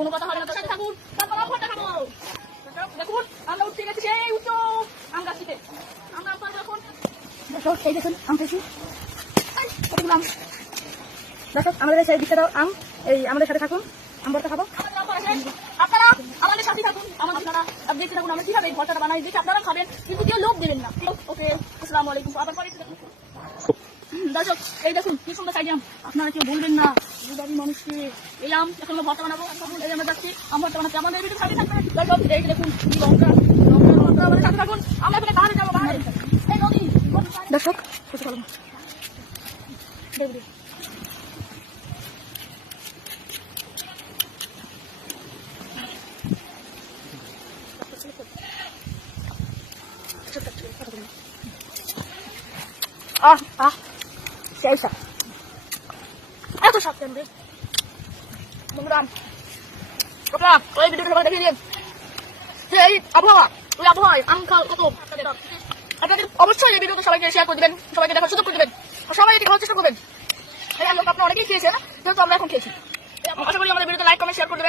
কোনো কথা হবে না, তোর সাথে থাকুন, তারপর ভরটা খাবো। দেখুন আমরা উঠতে গেছি সেই উচ্চ আম গাছ থেকে। আমরা আম পারবো এখন। দর্শক এই দেখুন আম পেয়েছি, কতগুলো আম। দর্শক আমাদের সেই দিকটা আম, এই আমাদের সাথে থাকুন, আম ভর্তা খাবো। আপনারা আমাদের সাথে থাকুন, আমাদের আপনারা দেখতে থাকুন আমরা কিভাবে এই ভর্তাটা বানাই, দেখে আপনারা খাবেন, কিন্তু কেউ লোভ দেবেন না। ওকে, আসসালামু আলাইকুম। আবার পরে দর্শক এই দেখুন কি সুন্দর সাইজ আম, আপনারা কেউ বলবেন না দুবারি মানুষকে এই আম এখন আমরা ভর্তা বানাবো। এই আমরা যাচ্ছি আম ভর্তা বানাতে, আমাদের ভিডিও সাথে থাকবেন। দর্শক এই দেখুন কি লঙ্কা, লঙ্কা আমাদের সাথে থাকুন। আমরা এখানে বাইরে যাবো, বাইরে এই নদী। দর্শক কিছু ভালো দেখুন সেই সাপ এত সাপ কেন রে বন্ধুরা। আপনারা ওই ভিডিওটা সবাই দেখিয়ে দিন, এই আবহাওয়া, ওই আবহাওয়ায় আম খাওয়া কত আপনাদের অবশ্যই এই ভিডিওটা সবাইকে শেয়ার করে দিবেন, সবাইকে দেখার সুযোগ করে দিবেন, সবাই এটি খাওয়ার চেষ্টা করবেন। এই আমটা আপনারা অনেকেই খেয়েছেন, যেহেতু আমরা এখন খেয়েছি। আশা করি আমাদের ভিডিওতে লাইক কমেন্ট শেয়ার করে দেবেন।